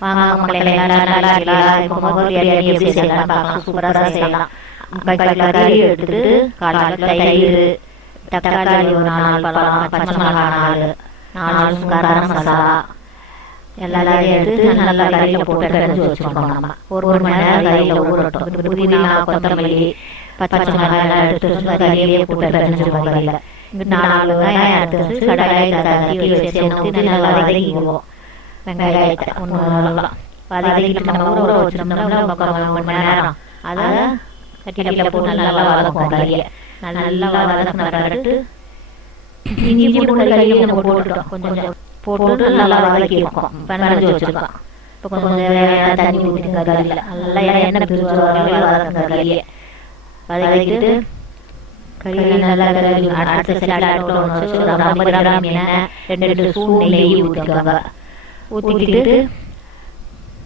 வாங்க மக்களே, எல்லாரும் நல்லா இருக்கீங்களா? இப்போ முதல் பிரியாணி எப்படி செய்யலாம் பார்க்கலாம். சூப்பராக செய்யலாம். கறி எடுத்துட்டு காலையில் தயிர், தக்காளி ஒரு 4 பழம், பச்சை மிளகாய் 4 கரம் மசாலா எல்லாத்தையும் எடுத்து நல்லா கறியில் போட்டு கரைஞ்சி வச்சுருக்கோம். நம்ம ஒரு மணி நேரம் கறியில் ஊறட்டும். புதினா, கொத்தமல்லி, பச்சை மிளகாய் எல்லாம் எடுத்து வச்சு கறியிலேயே போட்டு கரைஞ்சிருவோம். கறியில் 4 வெங்காயம் எடுத்து வச்சு கடாயில் தட்டி வச்சு ஊற்றி நல்லா வதக்கிக்குவோம். வெங்காயத்தை ஒன்று நல்லா வதக்கிட்டு நம்ம ஊற வச்சிருந்தோம்னா 1 மணி நேரம் அதை கட்டியில் போட்டு நல்லா வதக்கும். கறியை நல்லா வதக்கின பிறகு இஞ்சி பூண்டு கறியை நம்ம போட்டுட்டோம். கொஞ்சம் போட்டு நல்லா வதக்கிருக்கோம். பிணைஞ்சு வச்சுருக்கோம். இப்போ கொஞ்சம் தண்ணி ஊற்றிங்க. கறியில் நல்லா எண்ணெய் பிரிச்சு வதக்குங்க. கறியை வதக்கிட்டு கறியை நல்லா அடுத்த சைடில் வச்சு ஒரு 50 கிராம் எண்ணெய், 2 ஸ்பூன் நெய் ஊற்றிக்கோங்க. ஊற்றிக்கிட்டு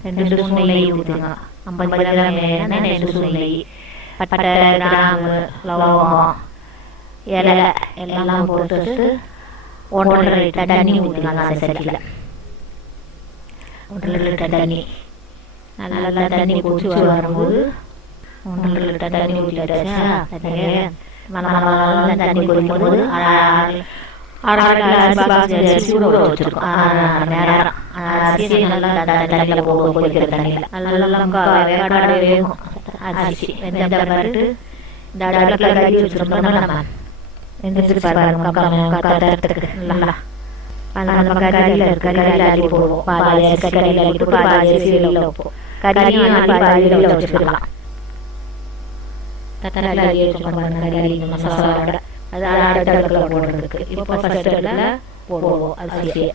2 ஸ்பூன் நெய் ஊற்றுங்க. 50 கிராம் எண்ணெய், 2 ஸ்பூன் நெய், பட்டை, கிராம்பு, லவங்கம், இலை எல்லாம் போட்டுட்டு 1,5 லிட்டர் தண்ணி ஊற்றிங்க. அந்த சட்டியில் 1,5 லிட்டர் தண்ணி நல்லா தண்ணி குடிச்சு வரும்போது 1,5 லிட்டர் தண்ணி ஊற்றிட்டா தண்ணி குடிக்கும்போது அரை கிளாஸ் அரிசி ஊற வச்சுருக்கோம். நேரம் அரிசி நல்லா தண்ணியில் போகும். கொதிக்கிற தண்ணியில் நல்லா வேகும் அரிசி. வெந்த பிறகு இந்த அடுப்பில் கறி வச்சுருக்கோம்னா நம்ம வெந்துட்டு பாருங்க. நல்லா நம்ம கறியில் இருக்க கறியில் அள்ளி போடுவோம். பாதி அரிசி கறியில் அள்ளிட்டு பாதி அரிசி வெளியில் வைப்போம். கறியும் அள்ளி பாதி வெளியில் வச்சுக்கலாம். தட்டில் அள்ளி வச்சுருக்கோம். கறி மசாலாவோட அது அடுத்த அடுப்பில் போடுறதுக்கு. இப்போ ஃபஸ்ட் அடுப்பில் போடுவோம் அரிசியை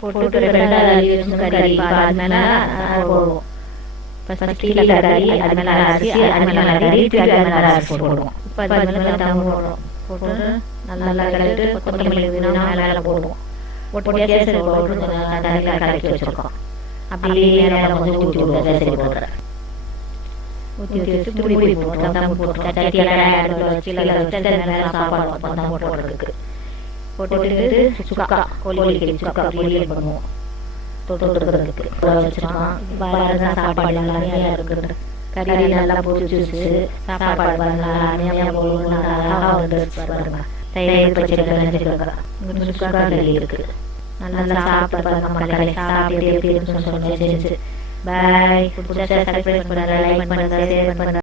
போட்டு 2 அள்ளி வச்சு கறி அது மேலே போடுவோம். ஃபஸ்ட்டு கீழே கறி, அது மேலே அரிசி, அது மேலே கறி, அது மேலே அரிசி போடுவோம். இப்போ அது மேலே தம் போடுவோம். போட்டு நல்லா கலட்டு கொத்தமல்லி மேலே போடுவோம். போட்டு கேசரி போட்டு தண்ணியில் கலக்கி வச்சுருக்கோம். அப்படியே மேலே கொஞ்சம் ஊற்றி விடுவோம். கேசரி போடுற ஊற்றி வச்சு மூடி போட்டு தம் போட்டு சட்டியெல்லாம் வச்சு மேலே சாப்பாடு தம் போடுறதுக்கு போட்டுட்டு சுக்கா கோழி சுக்கா பொரியல் பண்ணுவோம். தொட்டுறதுக்கு வச்சுருக்கோம். சாப்பாடு எல்லாமே இருக்குது. கறி நல்லா பொரிச்சு வச்சு சாப்பாடு நல்லா வருங்க. தயிர் பச்சை சுக்கா கறி இருக்குது. நல்லா சாப்பிட்டு மக்களை சாப்பிட்டு எப்படி இருக்குன்னு சொல்லி. பாய். பிடிச்சா சப்ஸ்கிரைப் பண்ணுங்க, லைக் பண்ணுங்க, ஷேர் பண்ணுங்க.